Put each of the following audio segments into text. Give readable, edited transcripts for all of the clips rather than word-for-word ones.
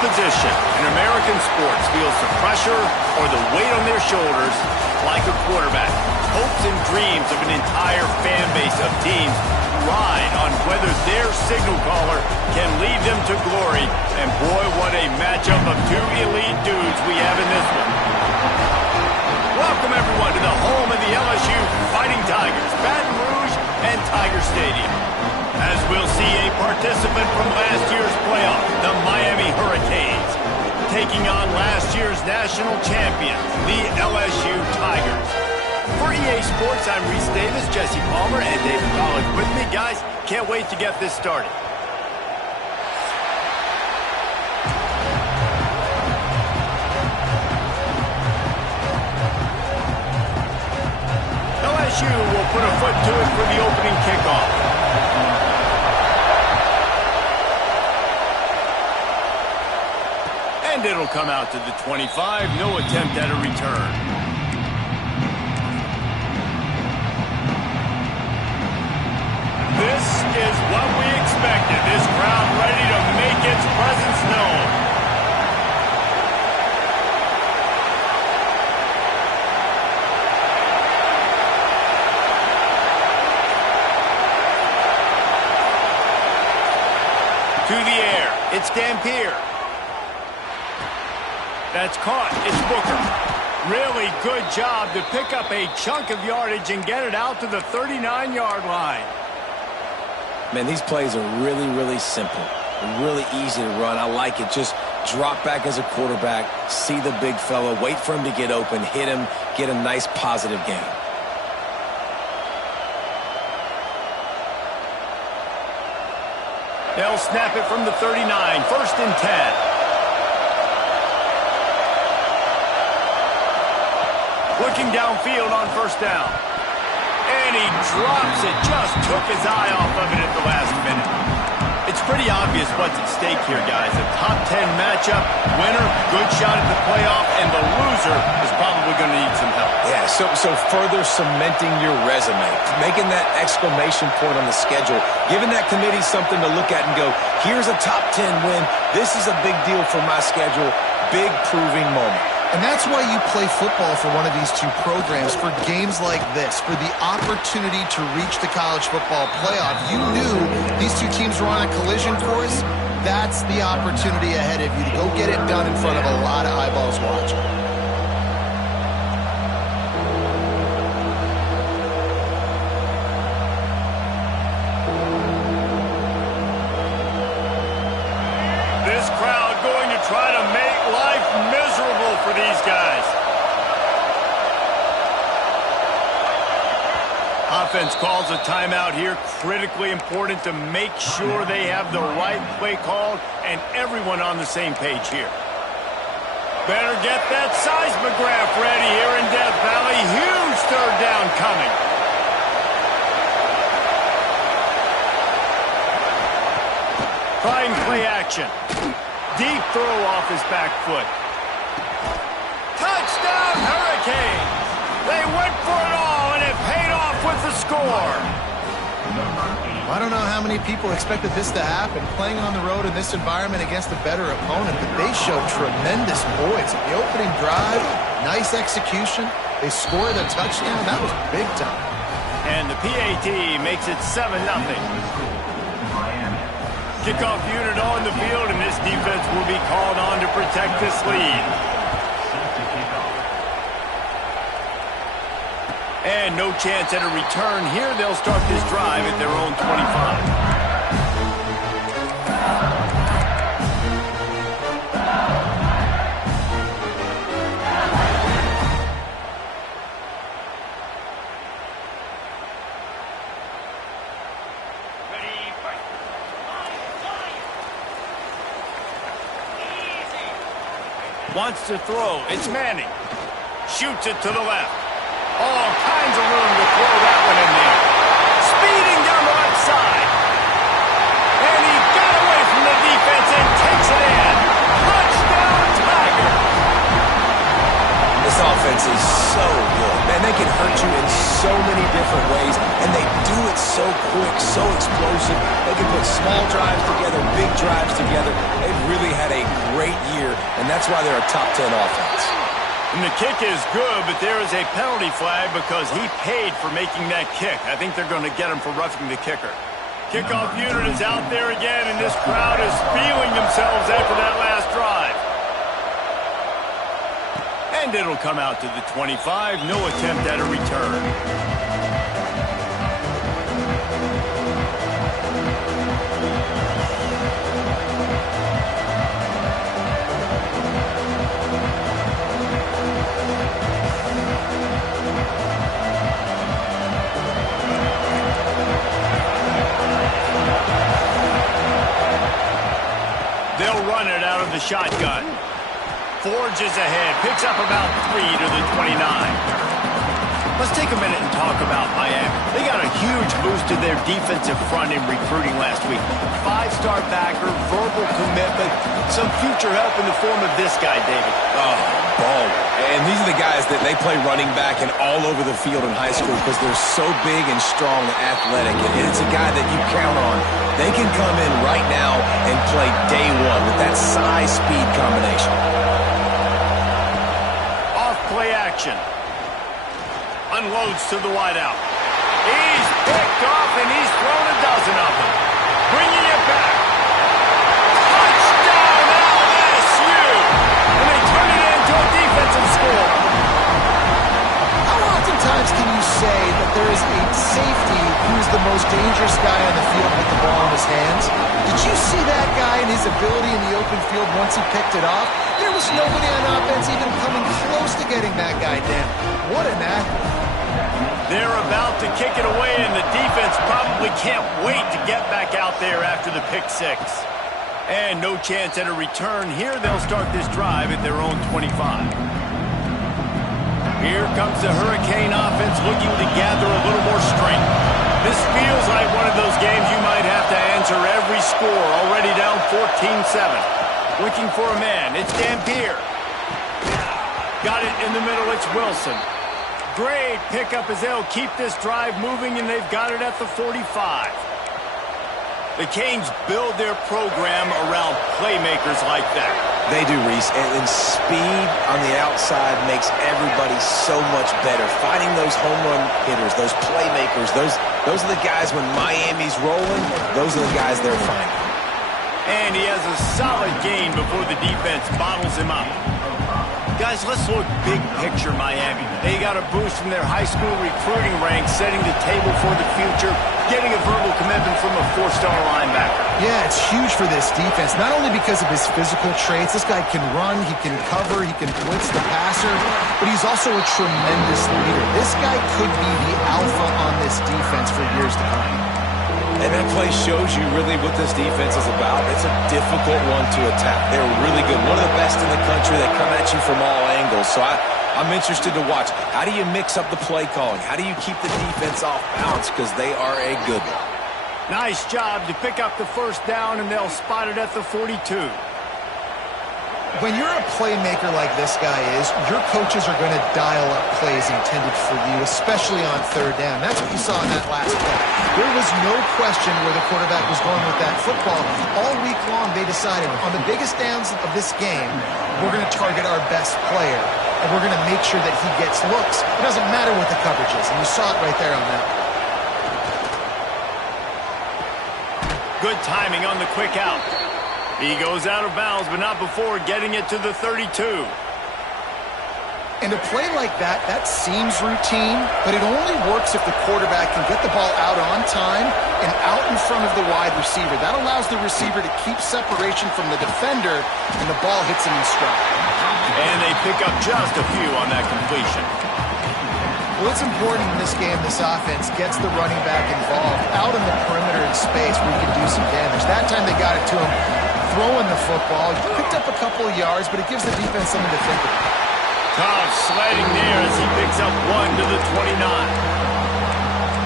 position in American sports feels the pressure or the weight on their shoulders like a quarterback. Hopes and dreams of an entire fan base of teams ride on whether their signal caller can lead them to glory. And boy, what a matchup of two elite dudes we have in this one. Welcome, everyone, to the home of the LSU Fighting Tigers, Baton Rouge and Tiger Stadium. As we'll see a participant from last year's playoff, the Miami Hurricanes, taking on last year's national champion, the LSU Tigers. For EA Sports, I'm Reese Davis, Jesse Palmer, and David Pollack with me. Guys, can't wait to get this started. LSU will put a foot to it for the opening kickoff. And it'll come out to the 25. No attempt at a return. This is what we expected. This crowd ready to make its presence known. To the air. It's Dampier. That's caught. It's Booker. Really good job to pick up a chunk of yardage and get it out to the 39-yard line. Man, these plays are really, really simple. Really easy to run. I like it. Just drop back as a quarterback, see the big fella, wait for him to get open, hit him, get a nice positive gain. They'll snap it from the 39. 1st and 10. Looking downfield on 1st down. And he drops it. Just took his eye off of it at the last minute. It's pretty obvious what's at stake here, guys. A top 10 matchup, winner, good shot at the playoff, and the loser is probably going to need some help. Yeah, so further cementing your resume, making that exclamation point on the schedule, giving that committee something to look at and go, here's a top 10 win. This is a big deal for my schedule. Big proving moment. And that's why you play football for one of these two programs, for games like this, for the opportunity to reach the college football playoff. You knew these two teams were on a collision course. That's the opportunity ahead of you to go get it done in front of a lot of eyeballs watching. This crowd going to try to make life miserable for these guys. Offense calls a timeout here. Critically important to make sure they have the right play called and everyone on the same page here. Better get that seismograph ready here in Death Valley. Huge 3rd down coming. Trying play action. Deep throw off his back foot. Touchdown, Hurricanes! They went for it all, and it paid off with the score. I don't know how many people expected this to happen, playing on the road in this environment against a better opponent, but they showed tremendous poise. The opening drive, nice execution. They scored a touchdown. That was big time. And the PAT makes it 7-0. Kickoff unit on the field, and this defense will be called on to protect this lead. And no chance at a return here. They'll start this drive at their own 25. Wants to throw. It's Manning. Shoots it to the left. All kinds of room to throw that one in there. Speeding down the left side. And he got away from the defense and takes it in. Touchdown, Tigers. This offense offense is so good. Man, they can hurt you in so many different ways, and they do it so quick, so explosive. They can put small drives together, big drives together. They've really had a great year, and that's why they're a top 10 offense. And the kick is good, but there is a penalty flag because he paid for making that kick. I think they're going to get him for roughing the kicker. Kickoff unit is out there again, and this crowd is feeling themselves after that last drive. And it'll come out to the 25. No attempt at a return. They'll run it out of the shotgun. Forges ahead, picks up about 3 to the 29. Let's take a minute and talk about Miami. They got a huge boost to their defensive front in recruiting last week. 5-star backer, verbal commitment, some future help in the form of this guy, David. Oh, ball. And these are the guys that they play running back and all over the field in high school because they're so big and strong and athletic. And it's a guy that you count on. They can come in right now and play day one with that size-speed combination. Play action. Unloads to the wideout. He's picked off and he's thrown a dozen of them. Bringing it back. Touchdown LSU! And they turn it into a defensive score. How oftentimes can you say that there is a safety who's the most dangerous guy on the field with the ball in his hands? Did you see that guy and his ability in the open field once he picked it off? There was nobody on offense even coming close to getting that guy down. What an athlete. They're about to kick it away, and the defense probably can't wait to get back out there after the pick six. And no chance at a return. Here they'll start this drive at their own 25. Here comes the Hurricane offense looking to gather a little more strength. This feels like one of those games you might have to answer every score, already down 14-7. Looking for a man. It's Dampier. Got it in the middle. It's Wilson. Great pickup as they'll keep this drive moving, and they've got it at the 45. The Canes build their program around playmakers like that. They do, Reese, and speed on the outside makes everybody so much better. Finding those home run hitters, those playmakers, those are the guys when Miami's rolling, those are the guys they're finding. And he has a solid gain before the defense bottles him up. Guys, let's look big picture Miami. They got a boost from their high school recruiting ranks, setting the table for the future, getting a verbal commitment from a 4-star linebacker. Yeah, it's huge for this defense, not only because of his physical traits. This guy can run, he can cover, he can blitz the passer, but he's also a tremendous leader. This guy could be the alpha on this defense for years to come. And that play shows you really what this defense is about. It's a difficult one to attack. They're really good. One of the best in the country. They come at you from all angles. So I'm interested to watch. How do you mix up the play calling? How do you keep the defense off balance? Because they are a good one. Nice job to pick up the first down, and they'll spot it at the 42. When you're a playmaker like this guy is, your coaches are going to dial up plays intended for you, especially on third down. That's what you saw in that last play. There was no question where the quarterback was going with that football. All week long, they decided on the biggest downs of this game, we're going to target our best player, and we're going to make sure that he gets looks. It doesn't matter what the coverage is, and you saw it right there on that. Good timing on the quick out. He goes out of bounds, but not before getting it to the 32. And a play like that, that seems routine, but it only works if the quarterback can get the ball out on time and out in front of the wide receiver. That allows the receiver to keep separation from the defender, and the ball hits him in stride. And they pick up just a few on that completion. Well, it's important in this game this offense gets the running back involved out in the perimeter in space where he can do some damage. That time they got it to him throwing the football. He picked up a couple of yards, but it gives the defense something to think about. Tough sledding there as he picks up 1 to the 29.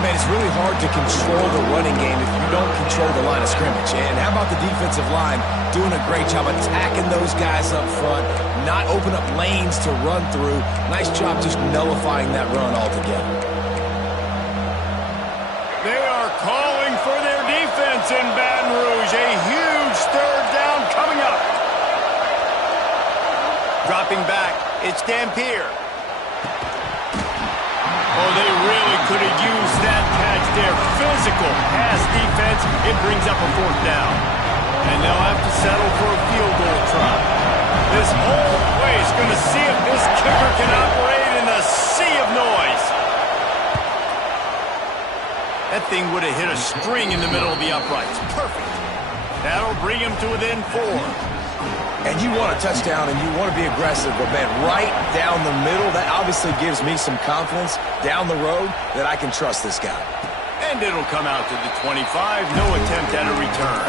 Man, it's really hard to control the running game if you don't control the line of scrimmage. And how about the defensive line doing a great job attacking those guys up front, not open up lanes to run through. Nice job just nullifying that run altogether. They are calling for their defense in Baton Rouge. A huge third down coming up. Dropping back, it's Dampier. Oh, they really could have used that catch there. Physical pass defense. It brings up a fourth down. And they'll have to settle for a field goal try. This whole place is going to see if this kicker can operate in a sea of noise. That thing would have hit a string in the middle of the uprights. Perfect. That'll bring him to within 4. And you want a touchdown and you want to be aggressive, but man, right down the middle, that obviously gives me some confidence down the road that I can trust this guy. And it'll come out to the 25. No attempt at a return.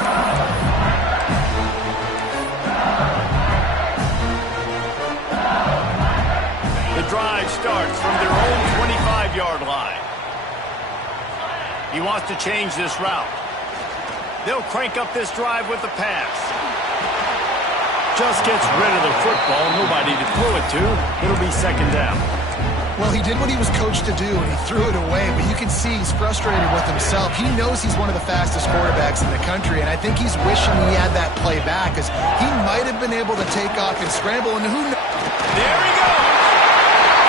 The drive starts from their own 25-yard line. He wants to change this route. They'll crank up this drive with the pass. Just gets rid of the football. Nobody to throw it to. It'll be second down. Well, he did what he was coached to do, and he threw it away. But you can see he's frustrated with himself. He knows he's one of the fastest quarterbacks in the country, and I think he's wishing he had that play back, because he might have been able to take off and scramble, and who knows. There he goes.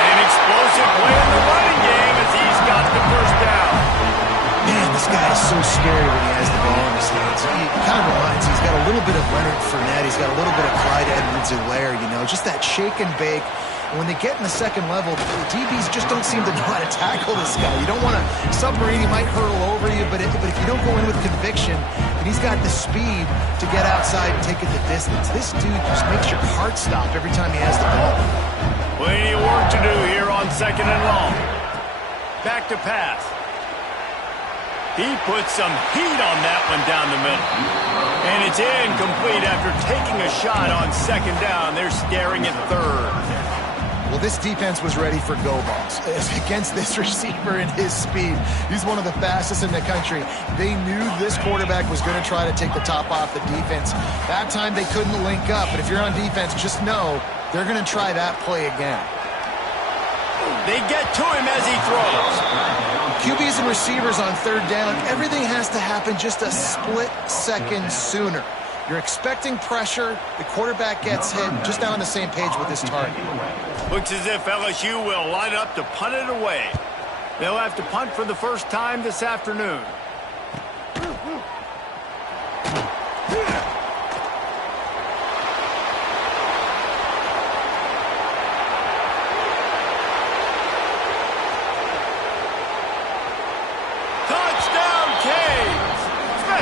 An explosive play in the running game as he's got the first down. Man, this guy is so scary when he has the ball in his hands. He kind of reminds me, he's got a little bit of Leonard Fournette. He's got a little bit of Clyde Edwards-Helaire, you know, just that shake and bake. And when they get in the second level, the DBs just don't seem to know how to tackle this guy. You don't want to submarine, he might hurtle over you, but if you don't go in with conviction, and he's got the speed to get outside and take it the distance. This dude just makes your heart stop every time he has the ball. Plenty of work to do here on second and long. Back to pass. He puts some heat on that one down the middle. And it's incomplete after taking a shot on second down. They're staring at third. Well, this defense was ready for go balls against this receiver and his speed. He's one of the fastest in the country. They knew this quarterback was going to try to take the top off the defense. That time they couldn't link up, but if you're on defense, just know they're going to try that play again. They get to him as he throws. QBs and receivers on third down, everything has to happen just a split second sooner. You're expecting pressure, the quarterback gets hit, just not on the same page with his target. Looks as if LSU will line up to punt it away. They'll have to punt for the first time this afternoon.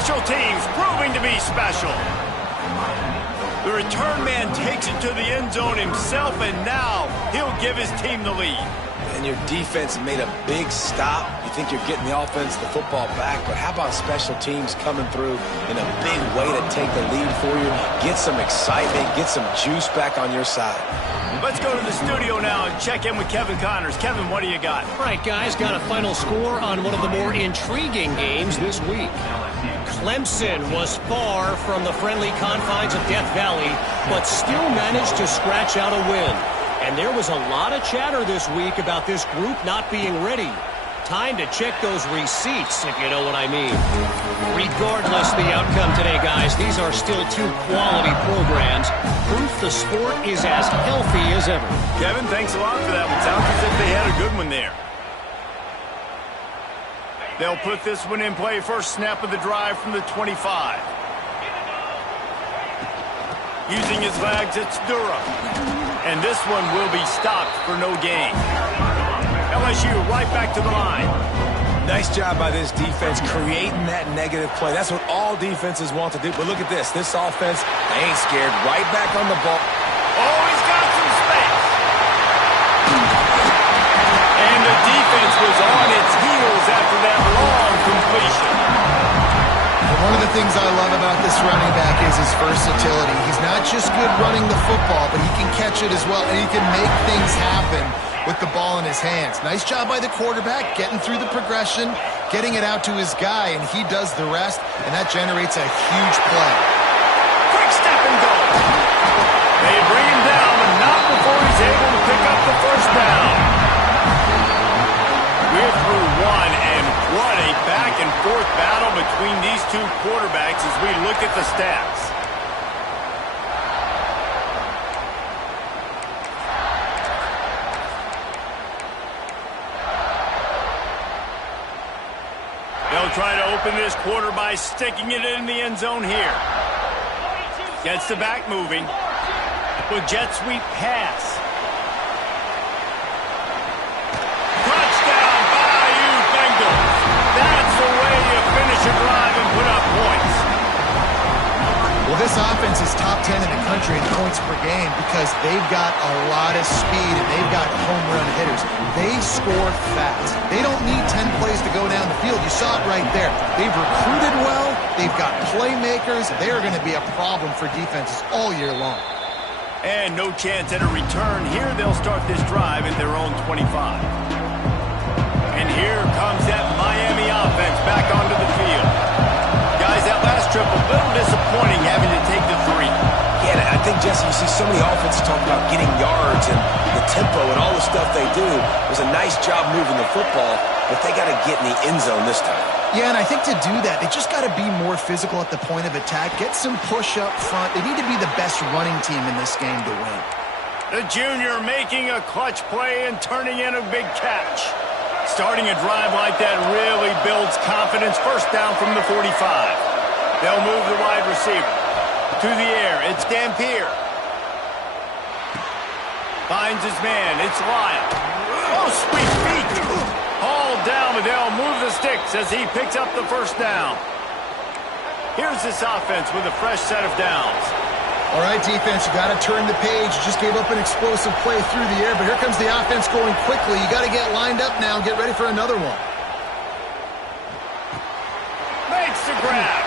Special teams proving to be special. The return man takes it to the end zone himself, and now he'll give his team the lead. And your defense made a big stop. You think you're getting the offense, the football back, but how about special teams coming through in a big way to take the lead for you, get some excitement, get some juice back on your side. Let's go to the studio now and check in with Kevin Connors. Kevin, what do you got? All right, guys, got a final score on one of the more intriguing games this week. Clemson was far from the friendly confines of Death Valley, but still managed to scratch out a win. And there was a lot of chatter this week about this group not being ready. Time to check those receipts, if you know what I mean. Regardless the outcome today, guys, these are still two quality programs. Proof the sport is as healthy as ever. Kevin, thanks a lot for that one. Sounds as if they had a good one there. They'll put this one in play. First snap of the drive from the 25. Using his legs, it's Durham. And this one will be stopped for no gain. LSU right back to the line. Nice job by this defense creating that negative play. That's what all defenses want to do. But look at this. This offense, they ain't scared. Right back on the ball. Oh, he's got some space. And the defense was on its heels after that long completion. Well, One of the things I love about this running back is his versatility. He's not just good running the football, but he can catch it as well, and he can make things happen with the ball in his hands. Nice job by the quarterback, getting through the progression, getting it out to his guy, and he does the rest, and that generates a huge play. Quick step and go. They bring him down, but not before he's able to pick up the first down. We're through one, and what a back-and-forth battle between these two quarterbacks as we look at the stats. They'll try to open this quarter by sticking it in the end zone here. Gets the back moving. With jet sweep pass. Touchdown, Bayou Bengals. That's the way you finish a drive and put up points. Well, this offense is top 10 in the country in points per game because they've got a lot of speed and they've got home run hitters. They score fast. They don't need 10 plays to go down the field. You saw it right there. They've recruited well. They've got playmakers. They are going to be a problem for defenses all year long. And no chance at a return. Here they'll start this drive at their own 25. And here comes that Miami offense back onto the field. Guys, that last trip a little disappointing having to take the 3. Yeah, I think, Jesse, you see so many offenses talk about getting yards and the tempo and all the stuff they do. It was a nice job moving the football, but they got to get in the end zone this time. Yeah, and I think to do that, they just got to be more physical at the point of attack, get some push up front. They need to be the best running team in this game to win. The junior making a clutch play and turning in a big catch. Starting a drive like that really builds confidence. First down from the 45. They'll move the wide receiver. To the air, it's Dampier. Finds his man, it's Lyle. Oh, sweet feet. Hauled down, but they'll move the sticks as he picks up the first down. Here's this offense with a fresh set of downs. All right, defense, you got to turn the page. You just gave up an explosive play through the air, but here comes the offense going quickly. You got to get lined up now and get ready for another one. Makes the grab.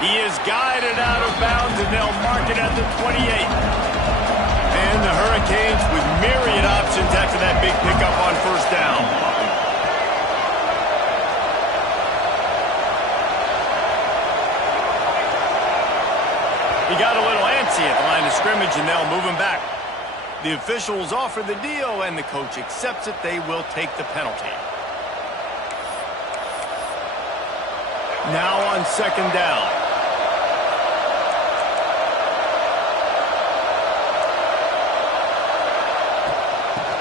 He is guided out of bounds, and they'll mark it at the 28. And the Hurricanes with myriad options after that big pickup on first down. He got a little antsy at the line of scrimmage, and they'll move him back. The officials offer the deal, and the coach accepts it. They will take the penalty. Now on second down.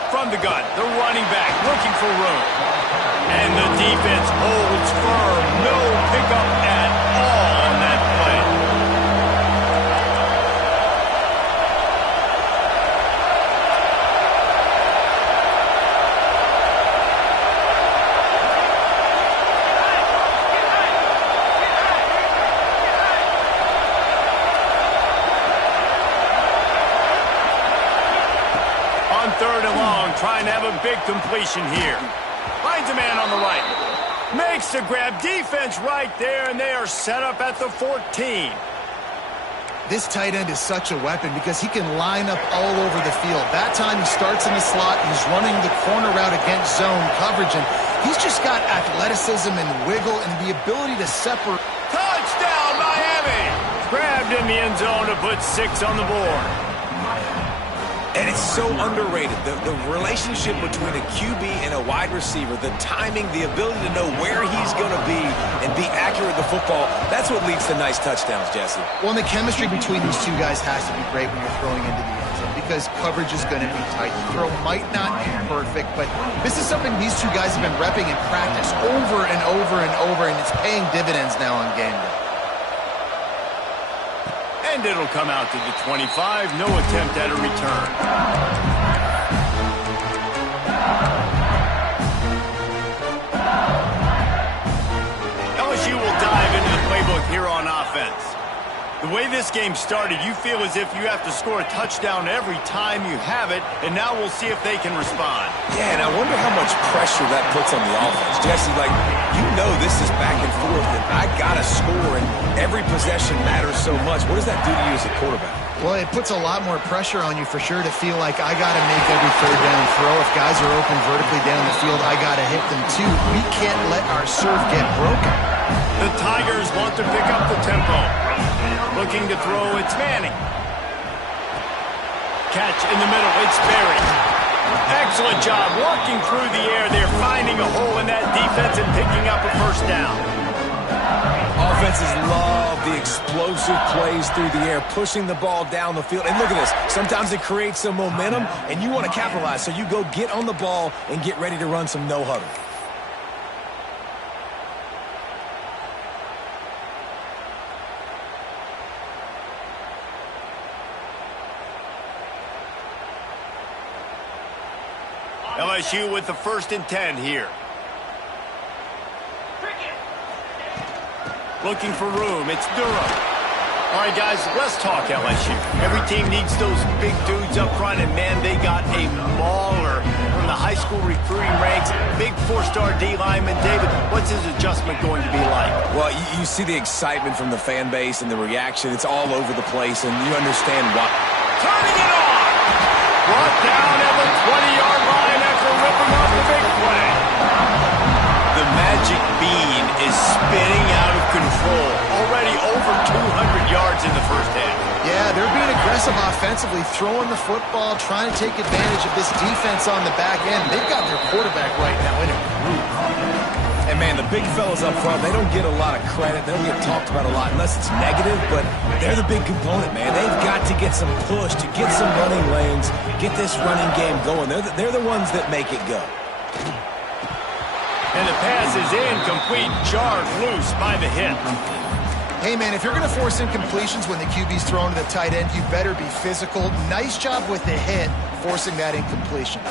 From the gun, the running back looking for room. And the defense holds firm. No pickup at all on that play. Third and long, trying to have a big completion here. Finds a man on the right. Makes the grab. Defense right there, and they are set up at the 14. This tight end is such a weapon because he can line up all over the field. That time he starts in the slot. He's running the corner route against zone coverage, and he's just got athleticism and wiggle and the ability to separate. Touchdown, Miami! Grabbed in the end zone to put 6 on the board. And it's so underrated. The relationship between a QB and a wide receiver, the timing, the ability to know where he's going to be and be accurate with the football, that's what leads to nice touchdowns, Jesse. Well, and the chemistry between these two guys has to be great when you're throwing into the end zone because coverage is going to be tight. The throw might not be perfect, but this is something these two guys have been repping in practice over and over and over, and it's paying dividends now on game day. And it'll come out to the 25. No attempt at a return. LSU will dive into the playbook here on offense. The way this game started, you feel as if you have to score a touchdown every time you have it, and now we'll see if they can respond. Yeah, and I wonder how much pressure that puts on the offense. Jesse, like, you know this is back and forth, and I got to score, and every possession matters so much. What does that do to you as a quarterback? Well, it puts a lot more pressure on you for sure to feel like I got to make every third down throw. If guys are open vertically down the field, I got to hit them too. We can't let our serve get broken. The Tigers want to pick up the tempo. Looking to throw, it's Manning. Catch in the middle, it's Berry. Excellent job working through the air. They're finding a hole in that defense and picking up a first down. Offenses love the explosive plays through the air, pushing the ball down the field. And look at this. Sometimes it creates some momentum, and you want to capitalize. So you go get on the ball and get ready to run some no-huddle. LSU with the 1st and 10 here. Looking for room, it's Durham. All right, guys, let's talk LSU. Every team needs those big dudes up front, and, man, they got a mauler from the high school recruiting ranks. Big 4-star D lineman. David, what's his adjustment going to be like? Well, you see the excitement from the fan base and the reaction. It's all over the place, and you understand why. Turning it on! Brought down at the 20-yard line after ripping off the big play. The magic bean is spinning out of control. Already over 200 yards in the first half. Yeah, they're being aggressive offensively, throwing the football, trying to take advantage of this defense on the back end. They've got their quarterback right now in a groove. And, man, the big fellas up front, they don't get a lot of credit. They don't get talked about a lot unless it's negative, but they're the big component, man. They've got to get some push, to get some running lanes, get this running game going. They're the ones that make it go. And the pass is incomplete, jarred loose by the hit. Hey, man, if you're going to force incompletions when the QB's thrown to the tight end, you better be physical. Nice job with the hit, forcing that incompletion.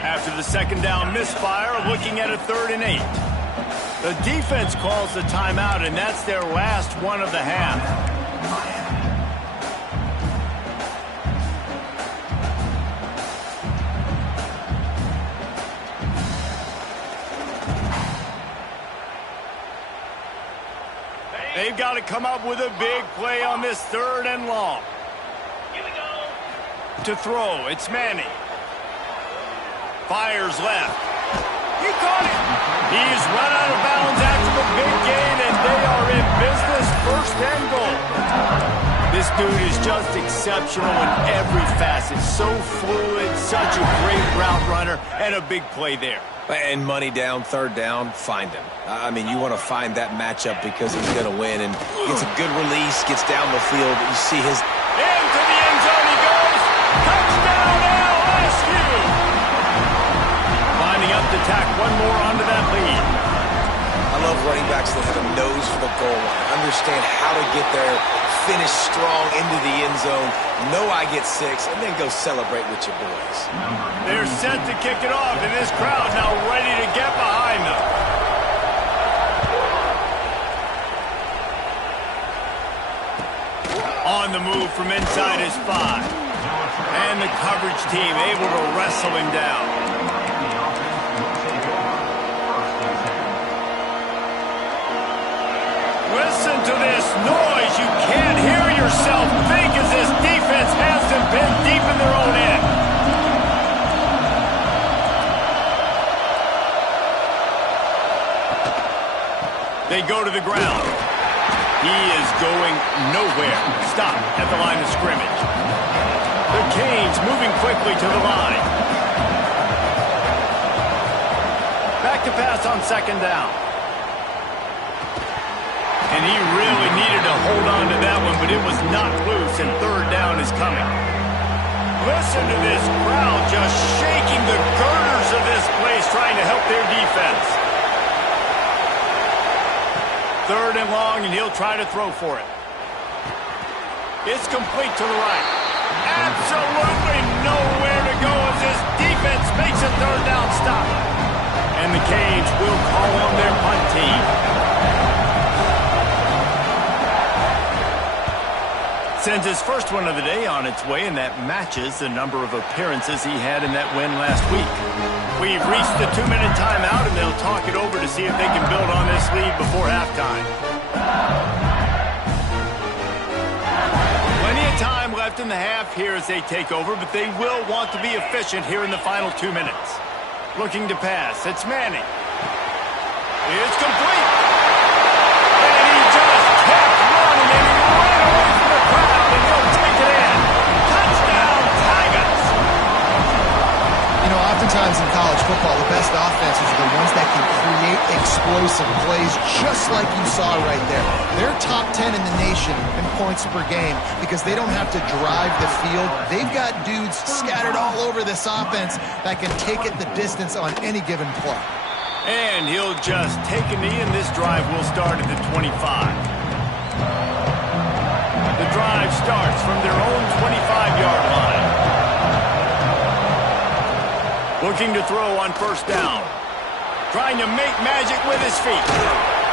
After the 2nd down misfire, looking at a 3rd and 8. The defense calls the timeout, and that's their last one of the half. They've got to come up with a big play on this 3rd and long. Here we go. To throw, it's Manning. Fires left. He caught it. He's run out of bounds after the big gain, and they are in business. 1st and goal. This dude is just exceptional in every facet. So fluid, such a great route runner, and a big play there. And money down, 3rd down, find him. I mean, you want to find that matchup because he's going to win, and gets a good release, gets down the field. You see his... Into the end zone he goes. Touchdown, LSU! Lining up to tack one more onto that lead. I love running backs that have a nose for the goal line. Understand how to get there, finish strong into the end zone, know I get 6, and then go celebrate with your boys. They're set to kick it off, and this crowd now ready to get behind them. On the move from inside his 5. And the coverage team able to wrestle him down. Listen to this noise. You can't hear yourself think as this defense has them pinned deep in their own end. They go to the ground. He is going nowhere. Stop at the line of scrimmage. The Canes moving quickly to the line. Back to pass on 2nd down. And he really needed to hold on to that one, but it was knocked loose, and 3rd down is coming. Listen to this crowd just shaking the girders of this place, trying to help their defense. 3rd and long, and he'll try to throw for it. It's complete to the right. Absolutely nowhere to go as this defense makes it third down stop. And the Canes will call on their punt team. Sends his first one of the day on its way, and that matches the number of appearances he had in that win last week. We've reached the 2-minute timeout, and they'll talk it over to see if they can build on this lead before halftime. Plenty of time left in the half here as they take over, but they will want to be efficient here in the final 2 minutes. Looking to pass. It's Manning. It's complete. And he just kept running, and he ran away from the crowd, and he'll take it in. Touchdown, Tigers! You know, oftentimes in college football, the best offenses are the ones that can create explosive plays, just like you saw right there. They're top 10 in the nation in points per game because they don't have to drive the field. They've got dudes scattered all over this offense that can take it the distance on any given play. And he'll just take a knee, and this drive will start at the 25. The drive starts from their own 25-yard line. Looking to throw on first down. Trying to make magic with his feet.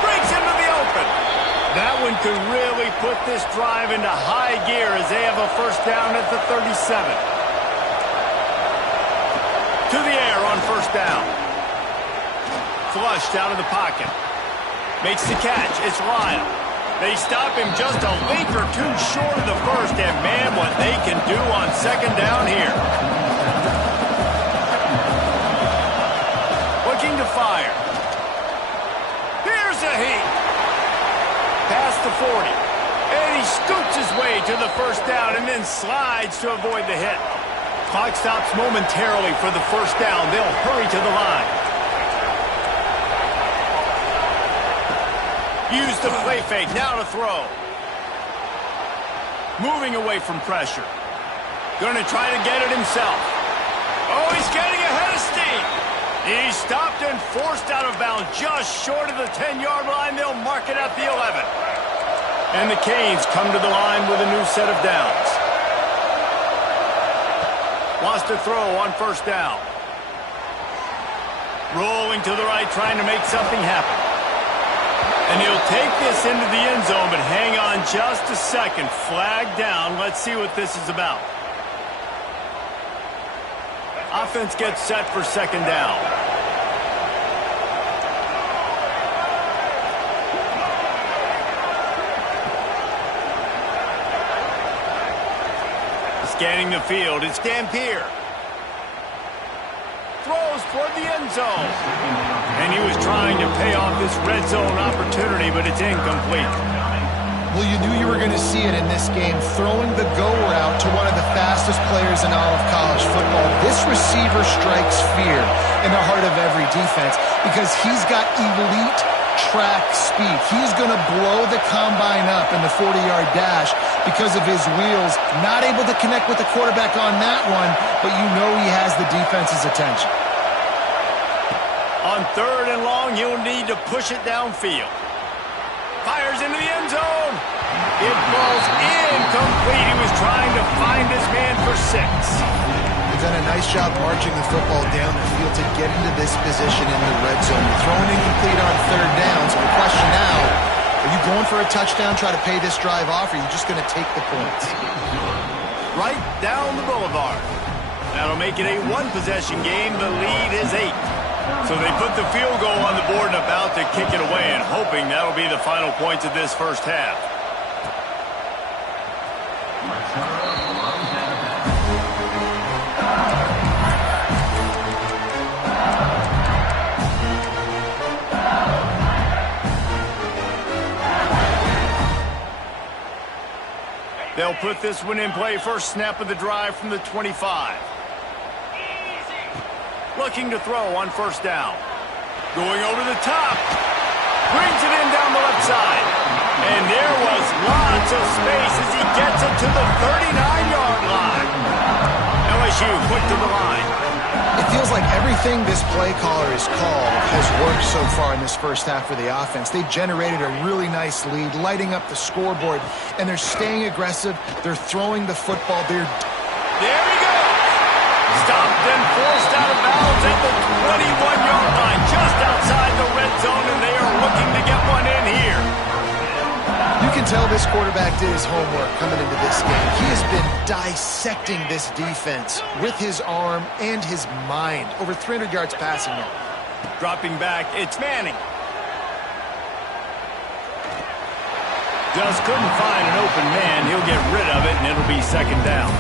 Breaks into the open. That one could really put this drive into high gear as they have a first down at the 37. To the air on first down. Flushed out of the pocket. Makes the catch. It's Lyle. They stop him just a link or two short of the first, and man, what they can do on second down here. Looking to fire. Here's a heat. Past the 40. And he scoots his way to the first down and then slides to avoid the hit. Clock stops momentarily for the first down. They'll hurry to the line. Use the play fake. Now to throw. Moving away from pressure. Going to try to get it himself. Oh, he's getting ahead of steam. He's stopped and forced out of bounds just short of the 10-yard line. They'll mark it at the 11. And the Canes come to the line with a new set of downs. Wants to throw on first down. Rolling to the right, trying to make something happen. And he'll take this into the end zone, but hang on just a second. Flag down. Let's see what this is about. Offense gets set for second down. Scanning the field, it's Dampier. Throws toward the end zone. And he was trying to pay off this red zone opportunity, but it's incomplete. Well, you knew you were going to see it in this game, throwing the go route to one of the fastest players in all of college football. This receiver strikes fear in the heart of every defense because he's got elite track speed. He's going to blow the combine up in the 40-yard dash because of his wheels. Not able to connect with the quarterback on that one, but you know he has the defense's attention. On third and long, he'll need to push it downfield. Fires into the end zone. It falls incomplete. He was trying to find his man for 6. He's done a nice job marching the football down the field to get into this position in the red zone. Throwing incomplete on third down. So the question now, are you going for a touchdown, try to pay this drive off, or are you just going to take the points? Right down the boulevard. That'll make it a one-possession game. The lead is 8. So they put the field goal on the board and about to kick it away, and hoping that'll be the final points of this first half. They'll put this one in play. First snap of the drive from the 25. Looking to throw on first down. Going over the top. Brings it in down the left side. And there was lots of space as he gets it to the 39-yard line. LSU quick to the line. It feels like everything this play caller has called has worked so far in this first half for the offense. They've generated a really nice lead, lighting up the scoreboard, and they're staying aggressive. They're throwing the football. There he goes. Stopped and forced out of bounds at this quarterback did his homework coming into this game. He has been dissecting this defense with his arm and his mind. Over 300 yards passing now. Dropping back, it's Manning. Just couldn't find an open man. He'll get rid of it, and it'll be second down.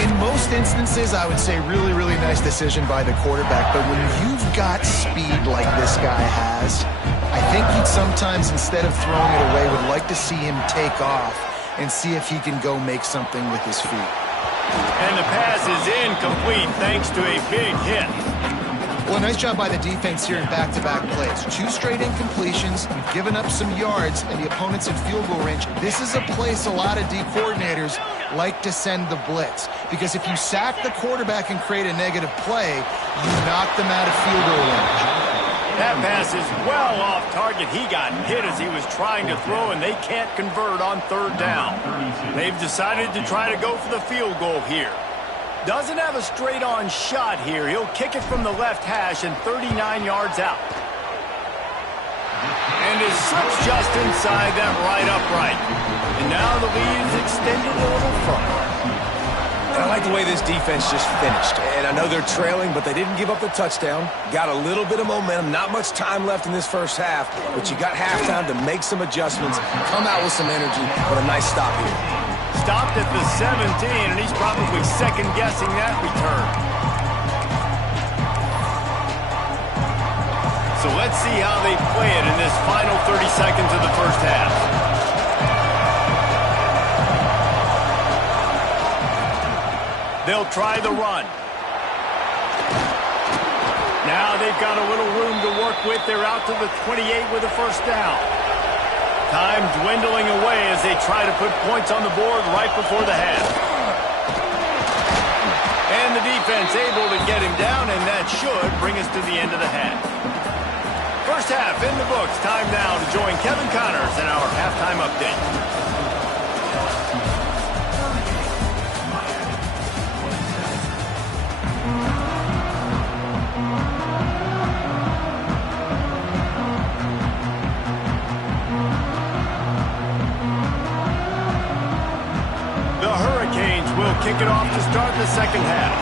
In most instances, I would say really, really nice decision by the quarterback. But when you've got speed like this guy has, I think he'd sometimes, instead of throwing it away, would like to see him take off and see if he can go make something with his feet. And the pass is incomplete thanks to a big hit. Well, nice job by the defense here in back-to-back plays. 2 straight incompletions, you've given up some yards, and the opponent's in field goal range. This is a place a lot of D coordinators like to send the blitz, because if you sack the quarterback and create a negative play, you knock them out of field goal range. That pass is well off target. He got hit as he was trying to throw, and they can't convert on third down. They've decided to try to go for the field goal here. Doesn't have a straight-on shot here. He'll kick it from the left hash and 39 yards out. And it slips just inside that right upright. And now the lead is extended a little further. And I like the way this defense just finished. And I know they're trailing, but they didn't give up the touchdown. Got a little bit of momentum. Not much time left in this first half, but you got halftime to make some adjustments, come out with some energy, but a nice stop here. Stopped at the 17, and he's probably second-guessing that return. So let's see how they play it in this final 30 seconds of the first half. They'll try the run. Now they've got a little room to work with. They're out to the 28 with a first down. Time dwindling away as they try to put points on the board right before the half. And the defense able to get him down, and that should bring us to the end of the half. First half in the books. Time now to join Kevin Connors in our halftime update. Will kick it off to start the second half.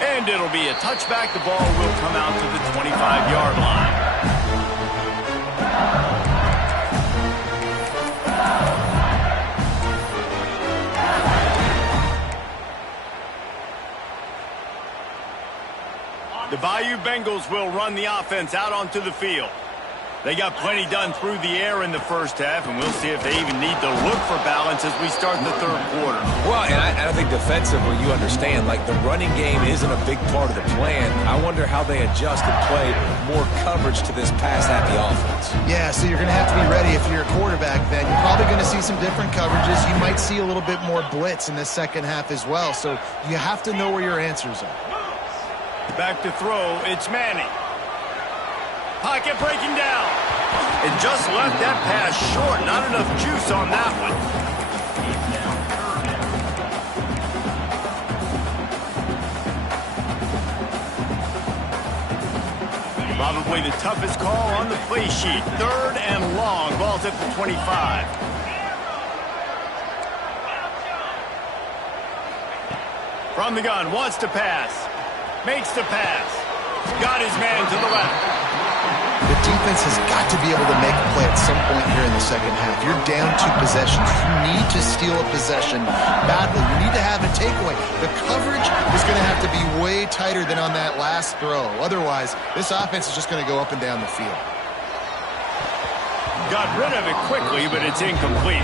And it'll be a touchback. The ball will come out to the 25-yard line. The Bayou Bengals will run the offense out onto the field. They got plenty done through the air in the first half, and we'll see if they even need to look for balance as we start the third quarter. Well, and I think defensively, you understand, like the running game isn't a big part of the plan. I wonder how they adjust and play more coverage to this pass-happy offense. Yeah, so you're going to have to be ready if you're a quarterback then. You're probably going to see some different coverages. You might see a little bit more blitz in the second half as well, so you have to know where your answers are. Back to throw, it's Manning. Pocket breaking down. And just left that pass short. Not enough juice on that one. Probably the toughest call on the play sheet. Third and long. Ball's at the 25. From the gun, wants to pass. Makes the pass. Got his man to the left. The defense has got to be able to make a play at some point here in the second half. You're down 2 possessions. You need to steal a possession badly. You need to have a takeaway. The coverage is going to have to be way tighter than on that last throw. Otherwise, this offense is just going to go up and down the field. Got rid of it quickly, but it's incomplete.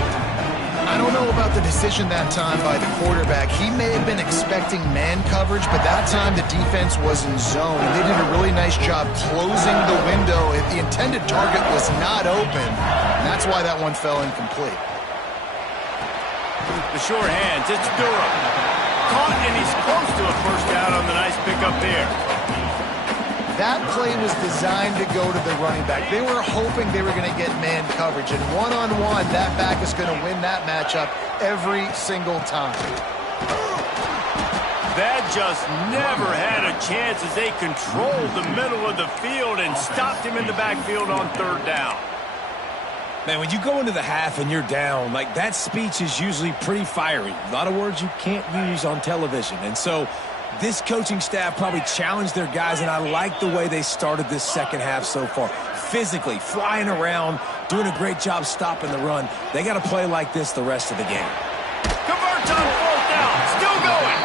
I don't know about the decision that time by the quarterback. He may have been expecting man coverage, but that time the defense was in zone. And they did a really nice job closing the window. If the intended target was not open, and that's why that one fell incomplete. The short hands, it's Durham. Caught, and he's close to a first down on the nice pickup there. That play was designed to go to the running back. They were hoping they were going to get man coverage. And one-on-one, that back is going to win that matchup every single time. That just never had a chance as they controlled the middle of the field and stopped him in the backfield on third down. Man, when you go into the half and you're down, like, that speech is usually pretty fiery. A lot of words you can't use on television. And so this coaching staff probably challenged their guys, and I like the way they started this second half so far. Physically, flying around, doing a great job stopping the run. They got to play like this the rest of the game. Converts on fourth down. Still going.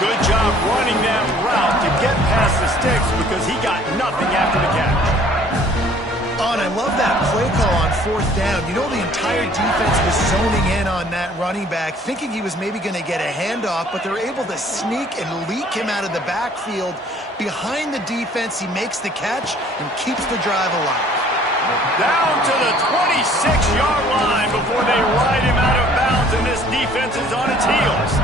Good job running that route to get past the sticks because he got nothing after the catch. Oh, and I love that play call on fourth down. You know, the entire defense was zoning in on that running back, thinking he was maybe going to get a handoff, but they're able to sneak and leak him out of the backfield. Behind the defense, he makes the catch and keeps the drive alive. Down to the 26-yard line before they ride him out of bounds, and this defense is on its heels.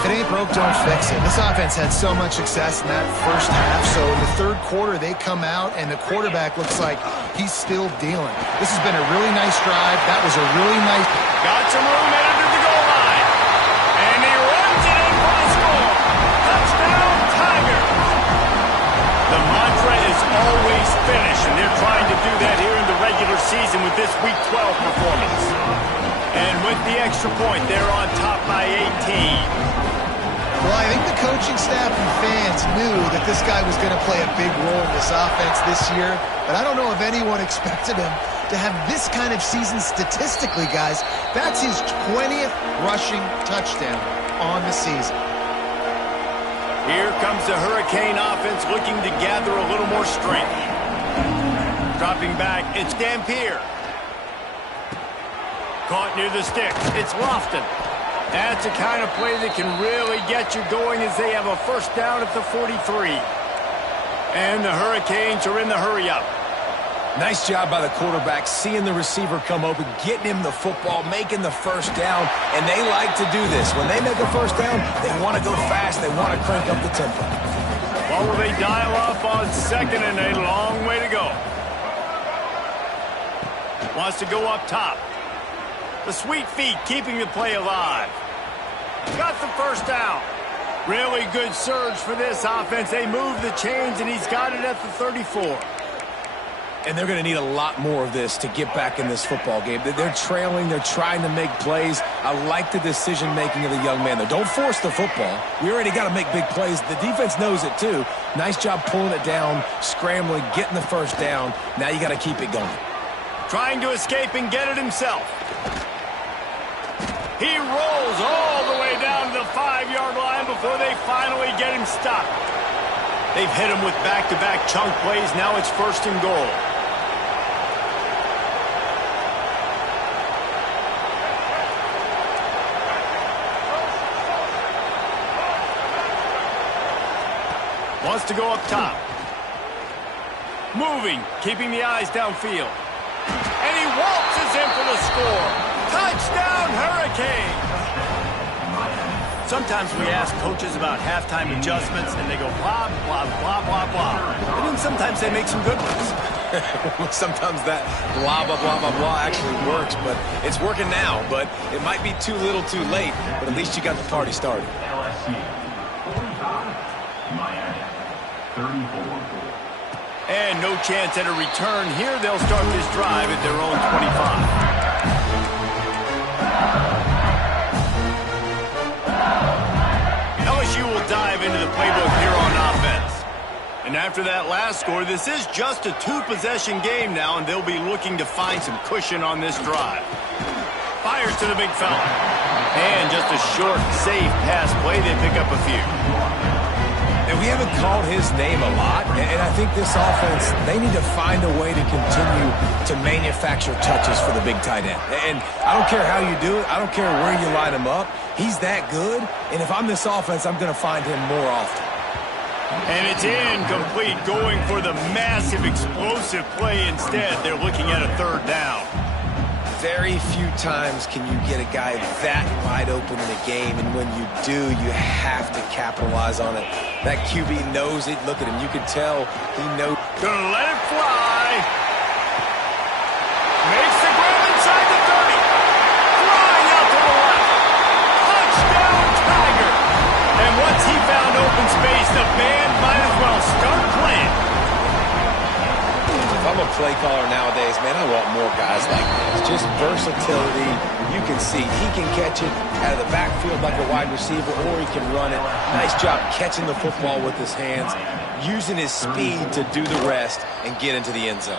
If it ain't broke, don't fix it. This offense had so much success in that first half, so in the third quarter they come out and the quarterback looks like he's still dealing. This has been a really nice drive. That was a really nice... Got some room headed to the goal line. And he runs it in for the score. Touchdown, Tiger. The mantra is always finish, and they're trying to do that here in the regular season with this Week 12 performance. And with the extra point, they're on top by 18. Well, I think the coaching staff and fans knew that this guy was going to play a big role in this offense this year, but I don't know if anyone expected him to have this kind of season statistically, guys. That's his 20th rushing touchdown on the season. Here comes the Hurricane offense looking to gather a little more strength. Dropping back, it's Dampier. Caught near the sticks, it's Lofton. That's the kind of play that can really get you going as they have a first down at the 43. And the Hurricanes are in the hurry-up. Nice job by the quarterback, seeing the receiver come open, getting him the football, making the first down, and they like to do this. When they make a first down, they want to go fast, they want to crank up the tempo. Well, will they dial up on second and a long way to go? Wants to go up top. The sweet feet keeping the play alive. Got the first down. Really good surge for this offense. They move the chains, and he's got it at the 34. And they're going to need a lot more of this to get back in this football game. They're trailing. They're trying to make plays. I like the decision-making of the young man, though. Don't force the football. We already got to make big plays. The defense knows it, too. Nice job pulling it down, scrambling, getting the first down. Now you got to keep it going. Trying to escape and get it himself. He rolls all the way down to the 5-yard line before they finally get him stopped. They've hit him with back-to-back chunk plays. Now it's first and goal. Wants to go up top. Moving, keeping the eyes downfield. And he waltzes in for the score. Touchdown, Hurricane! Sometimes we ask coaches about halftime adjustments, and they go blah, blah, blah, blah, blah. And then sometimes they make some good ones. Sometimes that blah, blah, blah, blah, blah actually works, but it's working now. But it might be too little too late, but at least you got the party started. LSU, 45, Miami, 34. And no chance at a return here. They'll start this drive at their own 25. LSU will dive into the playbook here on offense. And after that last score, this is just a two-possession game now, and they'll be looking to find some cushion on this drive. Fires to the big fella. And just a short, safe pass play. They pick up a few. And we haven't called his name a lot, and I think this offense, they need to find a way to continue to manufacture touches for the big tight end. And I don't care how you do it. I don't care where you line him up. He's that good, and if I'm this offense, I'm going to find him more often. And it's incomplete, going for the massive, explosive play instead. They're looking at a third down. Very few times can you get a guy that wide open in a game, and when you do, you have to capitalize on it. That QB knows it. Look at him. You can tell he knows. Gonna let it fly. Makes the grab inside the 30. Flying out to the left. Touchdown, Tiger. the band might as well start playing. If I'm a play caller nowadays, man, I want more guys like this. Just versatility. You can see he can catch it out of the backfield like a wide receiver, or he can run it. Nice job catching the football with his hands, using his speed to do the rest and get into the end zone.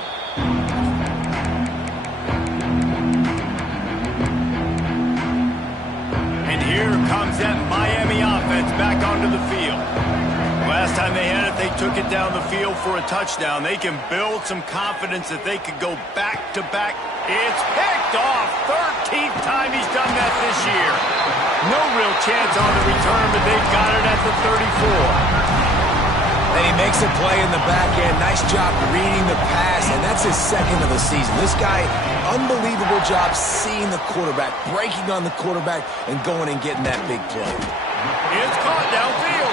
And here comes that Miami offense back onto the field. Last time they had it, they took it down the field for a touchdown. They can build some confidence that they could go back-to-back. It's picked off. 13th time he's done that this year. No real chance on the return, but they've got it at the 34. And he makes a play in the back end. Nice job reading the pass, and that's his second of the season. This guy, unbelievable job seeing the quarterback, breaking on the quarterback, and going and getting that big play. It's caught downfield.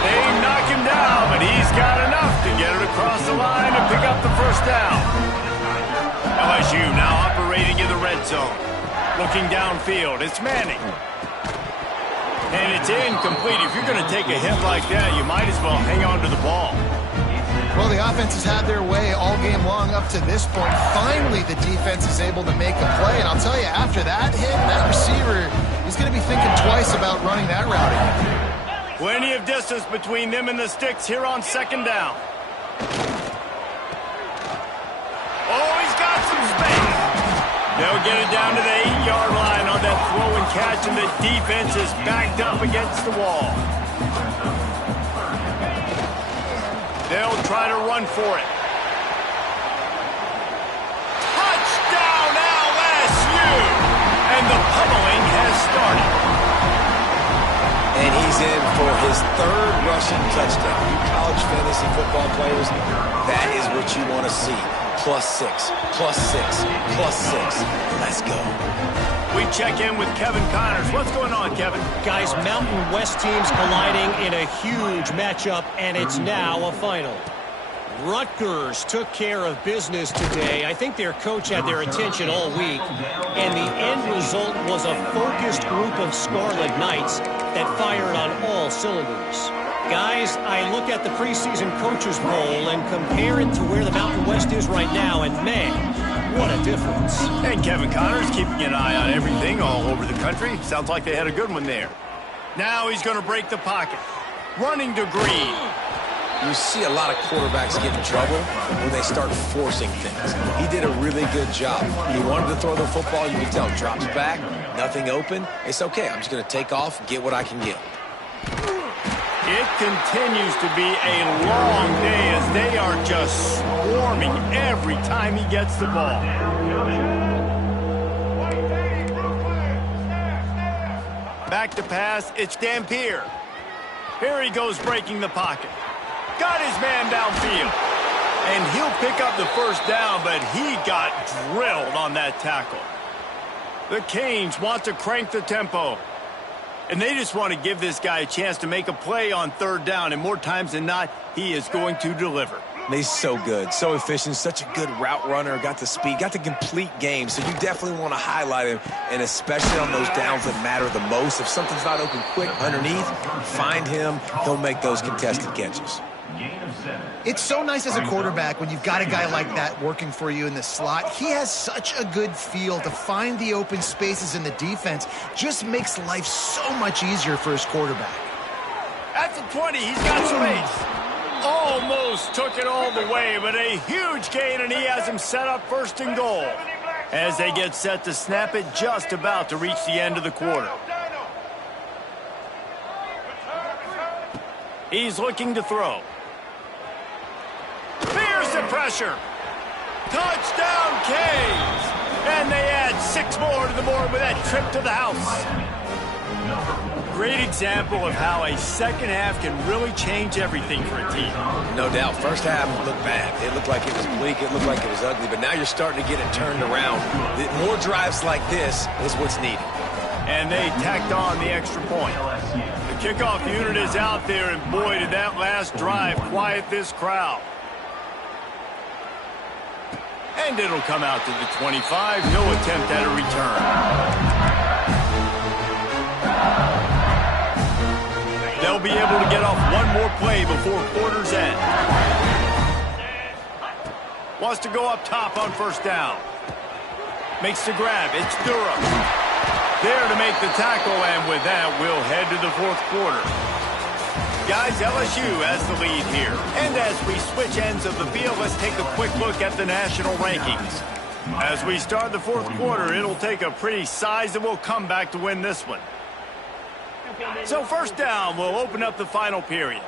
They knock him down, but he's got enough to get it across the line and pick up the first down. LSU now operating in the red zone. Looking downfield, it's Manning. And it's incomplete. If you're going to take a hit like that, you might as well hang on to the ball. Well, the offense has had their way all game long up to this point. Finally, the defense is able to make a play. And I'll tell you, after that hit, that receiver, he's going to be thinking twice about running that route again. Plenty of distance between them and the sticks here on second down. Oh, he's got some space. They'll get it down to the 8-yard line on that throw and catch, and the defense is backed up against the wall. They'll try to run for it. Touchdown LSU! And the pummeling has started. And he's in for his third rushing touchdown. You college fantasy football players, that is what you want to see. +6, +6, +6. Let's go. We check in with Kevin Connors. What's going on, Kevin? Guys, Mountain West teams colliding in a huge matchup, and it's now a final. Rutgers took care of business today. I think their coach had their attention all week, and the end result was a focused group of Scarlet Knights that fired on all cylinders. Guys, I look at the preseason coaches poll and compare it to where the Mountain West is right now, and man, what a difference. And Kevin Connors keeping an eye on everything all over the country. Sounds like they had a good one there. Now he's going to break the pocket. Running to Green. You see a lot of quarterbacks get in trouble when they start forcing things. He did a really good job. He wanted to throw the football. You can tell, drops back, nothing open. It's okay. I'm just going to take off, get what I can get. It continues to be a long day as they are just swarming every time he gets the ball. Back to pass, it's Dampier. Here he goes breaking the pocket. Got his man downfield. And he'll pick up the first down, but he got drilled on that tackle. The Canes want to crank the tempo. And they just want to give this guy a chance to make a play on third down. And more times than not, he is going to deliver. He's so good, so efficient, such a good route runner, got the speed, got the complete game. So you definitely want to highlight him, and especially on those downs that matter the most. If something's not open quick underneath, find him. He'll make those contested catches. It's so nice as a quarterback when you've got a guy like that working for you in the slot. He has such a good feel to find the open spaces in the defense. Just makes life so much easier for his quarterback. At the 20, he's got space. Almost took it all the way, but a huge gain, and he has him set up first and goal. As they get set to snap it, just about to reach the end of the quarter. He's looking to throw. Fears the pressure. Touchdown, Canes. And they add 6 more to the board with that trip to the house. Great example of how a second half can really change everything for a team. No doubt. First half looked bad. It looked like it was bleak. It looked like it was ugly. But now you're starting to get it turned around. More drives like this is what's needed. And they tacked on the extra point. The kickoff unit is out there, and boy, did that last drive quiet this crowd. And it'll come out to the 25. No attempt at a return. They'll be able to get off one more play before quarter's end. Wants to go up top on first down. Makes the grab. It's Durham. There to make the tackle, and with that, we'll head to the fourth quarter. Guys, LSU has the lead here. And as we switch ends of the field, let's take a quick look at the national rankings. As we start the fourth quarter, it'll take a pretty sizable comeback to win this one. So first down, we'll open up the final period.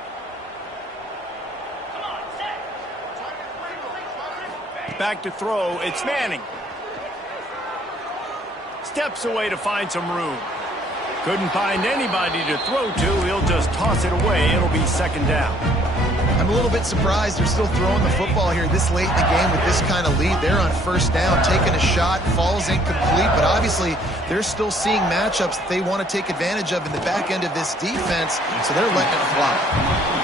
Back to throw, it's Manning. Steps away to find some room. Couldn't find anybody to throw to. He'll just toss it away. It'll be second down. I'm a little bit surprised they're still throwing the football here this late in the game with this kind of lead. They're on first down, taking a shot, falls incomplete, but obviously they're still seeing matchups that they want to take advantage of in the back end of this defense, so they're letting it fly.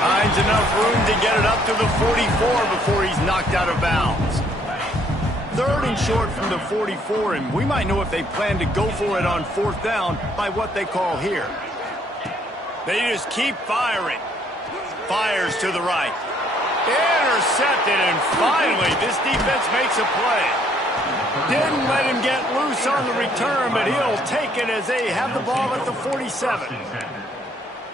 Finds enough room to get it up to the 44 before he's knocked out of bounds. Third and short from the 44, and we might know if they plan to go for it on fourth down by what they call here. They just keep firing. Fires to the right. Intercepted, and finally this defense makes a play. Didn't let him get loose on the return, but he'll take it as they have the ball at the 47.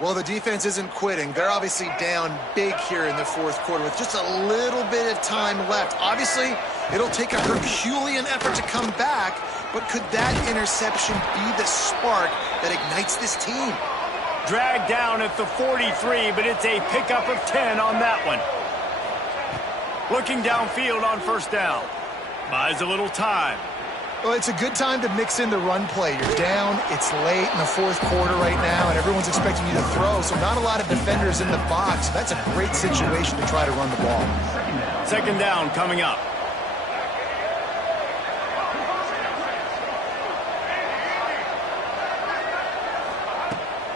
Well, the defense isn't quitting. They're obviously down big here in the fourth quarter with just a little bit of time left. Obviously, it'll take a Herculean effort to come back, but could that interception be the spark that ignites this team? Dragged down at the 43, but it's a pickup of 10 on that one. Looking downfield on first down. Buys a little time. Well, it's a good time to mix in the run play. You're down, it's late in the fourth quarter right now, and everyone's expecting you to throw, so not a lot of defenders in the box. That's a great situation to try to run the ball. Second down coming up.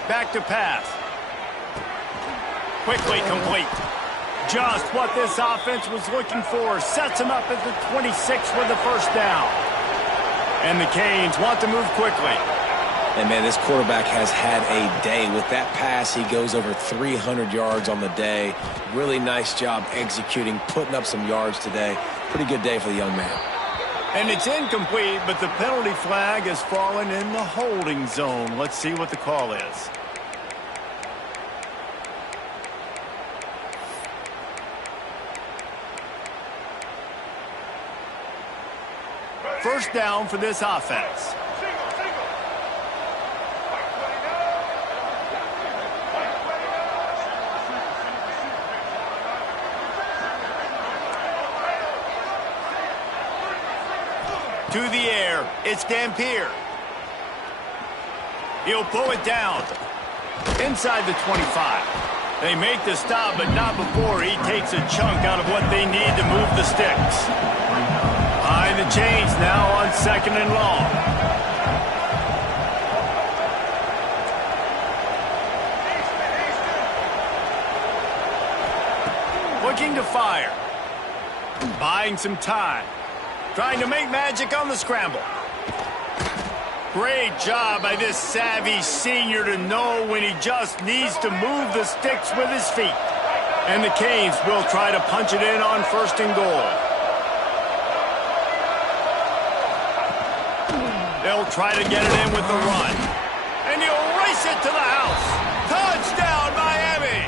Back to pass. Quickly complete. Just what this offense was looking for. Sets him up at the 26 with the first down. And the Canes want to move quickly. And, man, this quarterback has had a day. With that pass, he goes over 300 yards on the day. Really nice job executing, putting up some yards today. Pretty good day for the young man. And it's incomplete, but the penalty flag has fallen in the holding zone. Let's see what the call is. First down for this offense. To the air, it's Dampier. He'll pull it down. Inside the 25. They make the stop, but not before he takes a chunk out of what they need to move the sticks. Behind the chains now on second and long. Looking to fire. Buying some time. Trying to make magic on the scramble. Great job by this savvy senior to know when he just needs to move the sticks with his feet. And the Canes will try to punch it in on first and goal. They'll try to get it in with the run. And he'll race it to the house. Touchdown, Miami!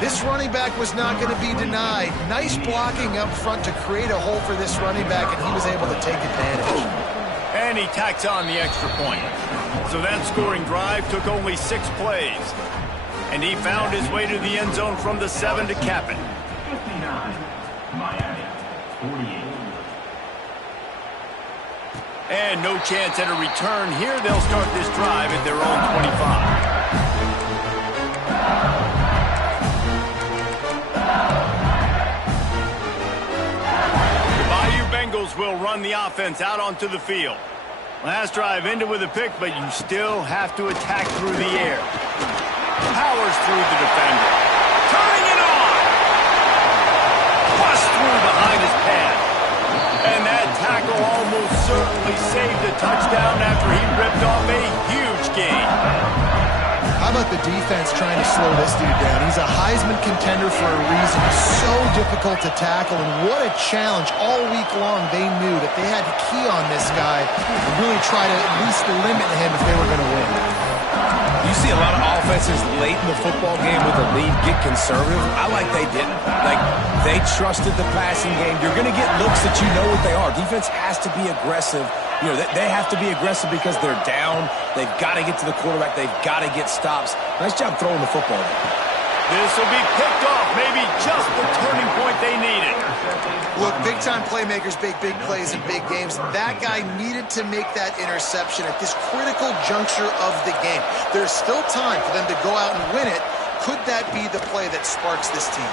This running back was not going to be denied. Nice blocking up front to create a hole for this running back, and he was able to take advantage. And he tacks on the extra point. So that scoring drive took only 6 plays. And he found his way to the end zone from the 7 to cap it. 59, Miami, 48. And no chance at a return here. They'll start this drive at their own 25. Will run the offense out onto the field. Last drive ended with a pick, but you still have to attack through the air. Powers through the defender. Turning it on! Bust through behind his pad. And that tackle almost certainly saved a touchdown after he ripped off a huge gain. How about about the defense trying to slow this dude down? He's a Heisman contender for a reason. He's so difficult to tackle, and what a challenge all week long. They knew that they had to key on this guy and really try to at least limit him if they were going to win. You see a lot of offenses late in the football game with a lead get conservative. I like they didn't. Like, they trusted the passing game. You're going to get looks that you know what they are. Defense has to be aggressive. You know, they have to be aggressive because they're down. They've got to get to the quarterback. They've got to get stops. Nice job throwing the football. This will be picked off. Maybe just the turning point they needed. Look, big-time playmakers make big plays in big games. That guy needed to make that interception at this critical juncture of the game. There's still time for them to go out and win it. Could that be the play that sparks this team?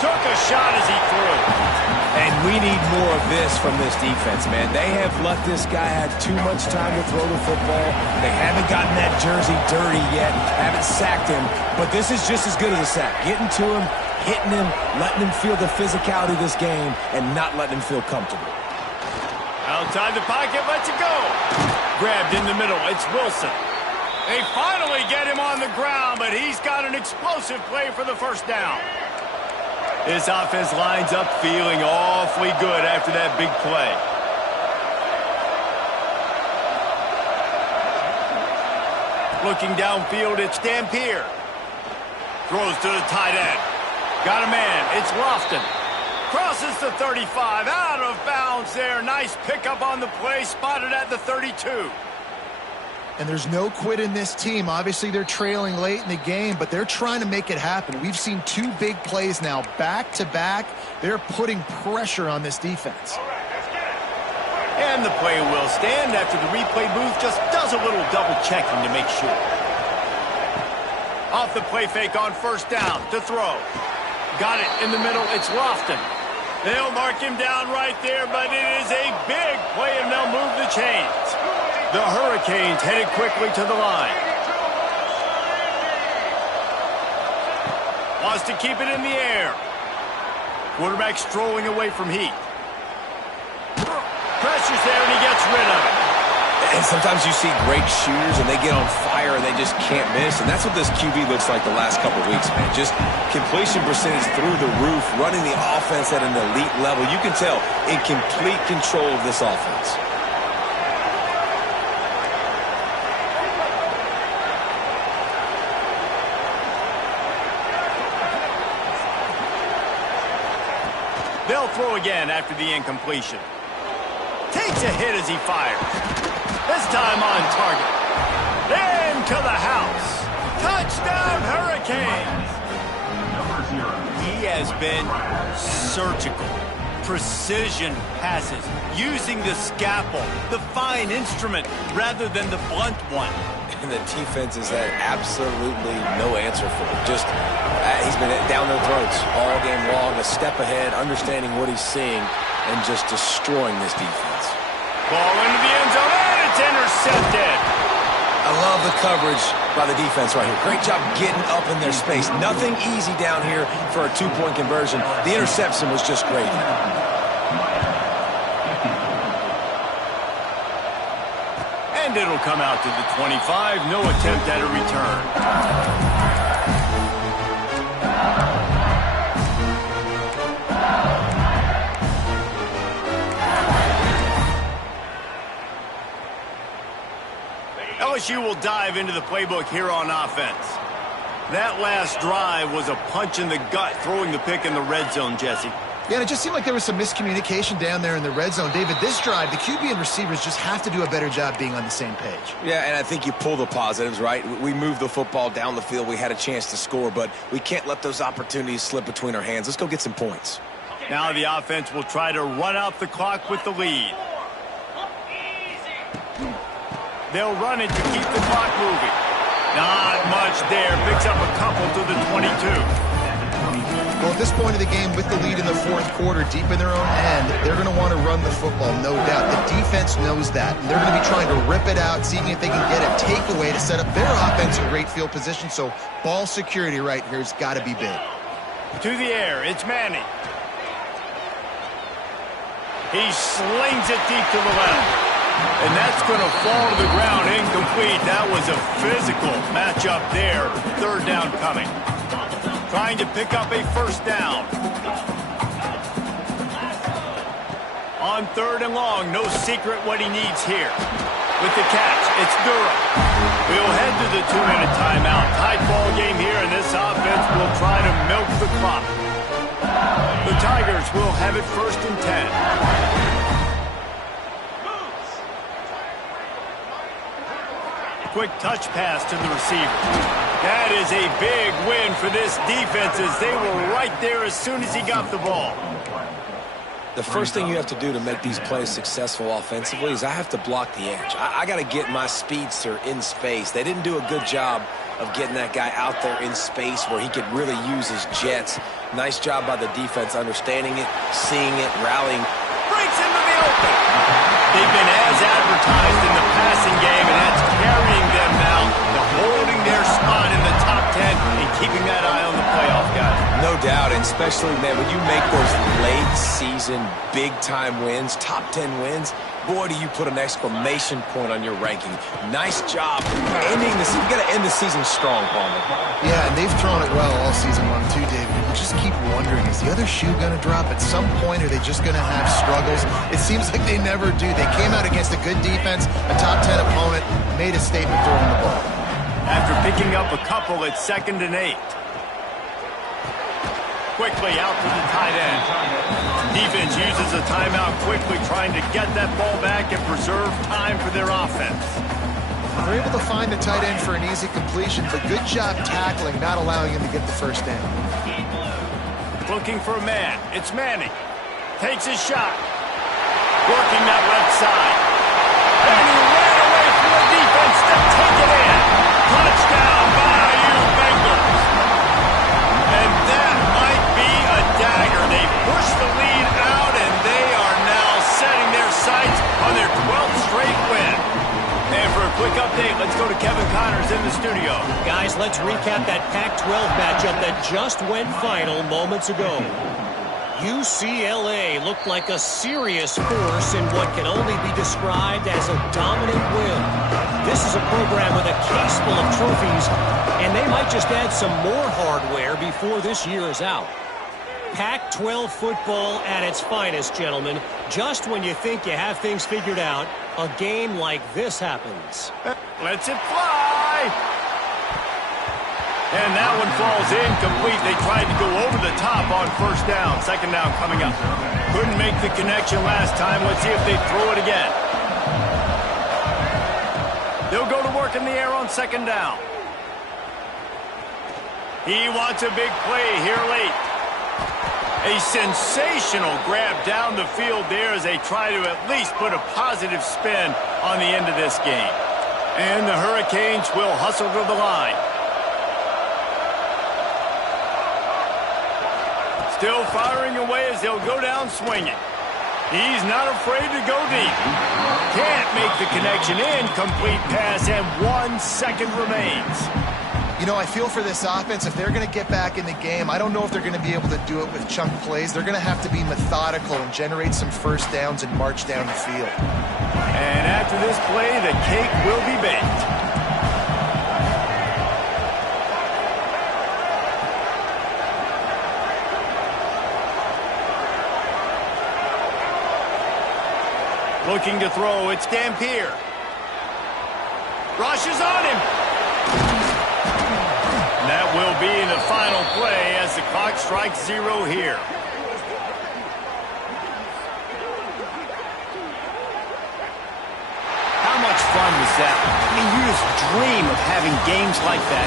Took a shot as he threw. And we need more of this from this defense, man. They have let this guy have too much time to throw the football. They haven't gotten that jersey dirty yet, haven't sacked him. But this is just as good as a sack. Getting to him, hitting him, letting him feel the physicality of this game, and not letting him feel comfortable. Outside the pocket, lets it go. Grabbed in the middle, it's Wilson. They finally get him on the ground, but he's got an explosive play for the first down. This offense lines up feeling awfully good after that big play. Looking downfield, it's Dampier. Throws to the tight end. Got a man, it's Lofton. Crosses the 35, out of bounds there. Nice pickup on the play, spotted at the 32. And there's no quit in this team. Obviously, they're trailing late in the game, but they're trying to make it happen. We've seen two big plays now, back-to-back. They're putting pressure on this defense. And the play will stand after the replay booth just does a little double-checking to make sure. Off the play fake on first down to throw. Got it in the middle. It's Lofton. They'll mark him down right there, but it is a big play, and they'll move the chains. The Hurricanes headed quickly to the line. Wants to keep it in the air. Quarterback strolling away from heat. Pressure's there, and he gets rid of it. And sometimes you see great shooters, and they get on fire, and they just can't miss. And that's what this QB looks like the last couple of weeks, man. Just completion percentage through the roof, running the offense at an elite level. You can tell in complete control of this offense. They'll throw again after the incompletion. Takes a hit as he fires. This time on target. Into the house. Touchdown, Hurricanes. He has been surgical. Precision passes. Using the scalpel, the fine instrument, rather than the blunt one. And the defense has had absolutely no answer for him. Just, he's been down their throats all game long, a step ahead, understanding what he's seeing, and just destroying this defense. Ball into the end zone, and it's intercepted. I love the coverage by the defense right here. Great job getting up in their space. Nothing easy down here for a two-point conversion. The interception was just great. And it'll come out to the 25. No attempt at a return. LSU will dive into the playbook here on offense. That last drive was a punch in the gut, throwing the pick in the red zone, Jesse. Yeah, and it just seemed like there was some miscommunication down there in the red zone. David, this drive, the QB and receivers just have to do a better job being on the same page. Yeah, and I think you pull the positives, right? We moved the football down the field. We had a chance to score, but we can't let those opportunities slip between our hands. Let's go get some points. Now the offense will try to run out the clock with the lead. They'll run it to keep the clock moving. Not much there. Picks up a couple to the 22. Well, at this point of the game, with the lead in the fourth quarter, deep in their own end, they're going to want to run the football, no doubt. The defense knows that. And they're going to be trying to rip it out, seeing if they can get a takeaway to set up their offense in great field position. So ball security right here has got to be big. To the air, it's Manning. He slings it deep to the left. And that's going to fall to the ground incomplete. That was a physical matchup there. Third down coming. Trying to pick up a first down. On third and long, no secret what he needs here. With the catch, it's Durham. We'll head to the 2-minute timeout. Tight ball game here, and this offense will try to milk the clock. The Tigers will have it 1st and 10. Quick touch pass to the receiver. That is a big win for this defense as they were right there as soon as he got the ball. The first thing you have to do to make these plays successful offensively is I have to block the edge. I got to get my speedster in space. They didn't do a good job of getting that guy out there in space where he could really use his jets. Nice job by the defense understanding it, seeing it, rallying. Breaks into the open. They've been as advertised in the passing game, and that's carrying them now to holding their spot in the top 10 and keeping that eye on the playoff, guys. No doubt, and especially, man, when you make those late-season, big-time wins, top 10 wins, boy, do you put an exclamation point on your ranking. Nice job ending the season. You got to end the season strong, Palmer. Yeah, and they've thrown it well all season long, too, David. You just keep wondering, is the other shoe going to drop at some point? Are they just going to have struggles? It seems like they never do. They came out against a good defense, a top 10 opponent, made a statement throwing the ball. After picking up a couple at 2nd and 8. Quickly out to the tight end. Defense uses a timeout quickly, trying to get that ball back and preserve time for their offense. They're able to find the tight end for an easy completion, but good job tackling, not allowing him to get the first down. Looking for a man. It's Manning. Takes his shot. Working that left side. And he ran away from the defense to take it in. Touchdown by you Bengals. And that might be a dagger. They push the lead out, and they are now setting their sights on their 12th straight win. And for a quick update, let's go to Kevin Connors in the studio. Guys, let's recap that Pac-12 matchup that just went final moments ago. UCLA looked like a serious force in what can only be described as a dominant win. This is a program with a case full of trophies, and they might just add some more hardware before this year is out. Pac-12 football at its finest, gentlemen. Just when you think you have things figured out, a game like this happens. Lets it fly. And that one falls incomplete. They tried to go over the top on first down. 2nd down coming up. Couldn't make the connection last time. Let's see if they throw it again. They'll go to work in the air on 2nd down. He wants a big play here late. A sensational grab down the field there as they try to at least put a positive spin on the end of this game. And the Hurricanes will hustle to the line. Still firing away as they'll go down swinging. He's not afraid to go deep. Can't make the connection. Incomplete pass, and 1 second remains. You know, I feel for this offense, if they're going to get back in the game, I don't know if they're going to be able to do it with chunk plays. They're going to have to be methodical and generate some first downs and march down the field. And after this play, the cake will be baked. Looking to throw, it's Dampier. Rushes on him. That will be the final play as the clock strikes 0 here. How much fun was that? I mean, you just dream of having games like that.